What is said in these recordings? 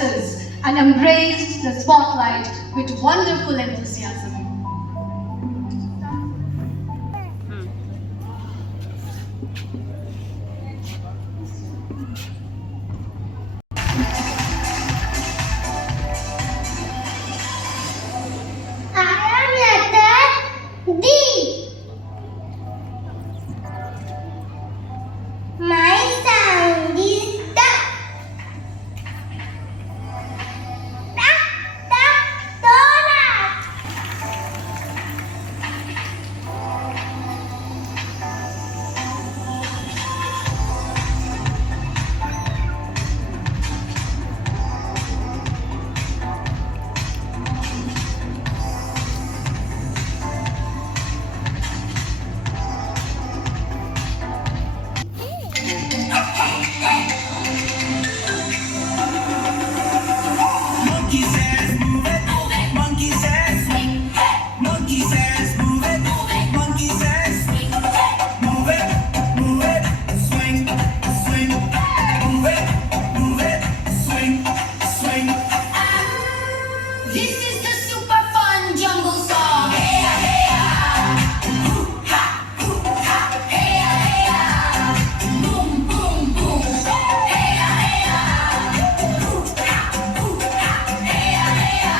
voices and embraced the spotlight with wonderful enthusiasm. My sound is duck. Duck, duck, donut. Monkey says move it, monkey says swing. Monkey says move it, monkey says swing. Move it, swing, swing. Move it, swing, swing. This is the super fun jungle song. Hey ya, hey ya. Hoo-ha, hoo-ha. Hey ya, hey ya. Boom, boom, boom. Hey ya, hey ya. Hoo-ha, hoo-ha. Hey ya, hey ya.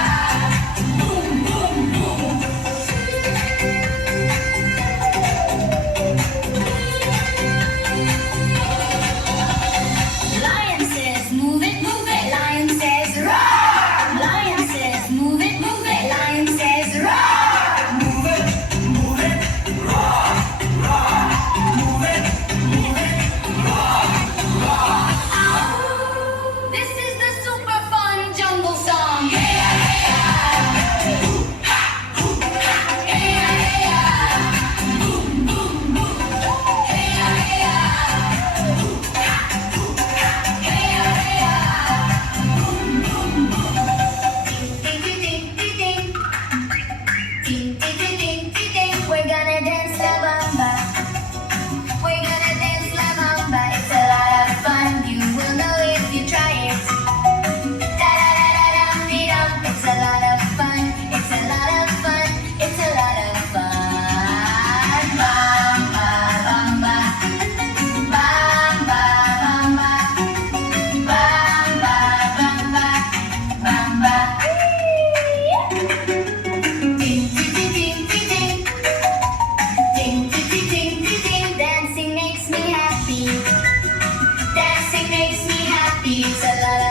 Boom, boom, boom. Lion says move it, lion says roar. Lion says move it, lion says roar. Move it, roar, roar. Move it, roar, roar. This is the super fun jungle song. Hey ya, hey ya. Hoo-ha, hoo-ha. Hey ya, hey ya. Boom, boom, boom. Hey ya, hey ya. Hoo-ha, hoo-ha. Hey ya, hey ya. Boom, boom, boom. Ding, ding, ding, ding, ding. Ding, ding, ding, ding, ding, ding. We're gonna dance la bamba. We're gonna dance la bamba. It's a lot of fun. You will know if you try it. Da da da da dum dee dum. It's a lot of fun. It's a lot of fun. It's a lot of fun. Bamba bamba. Bamba bamba. Bamba bamba. Bamba. Ding ding ding ding ding ding. Ding ding ding ding ding ding. Dancing makes me happy. Dancing makes me happy. It's a lot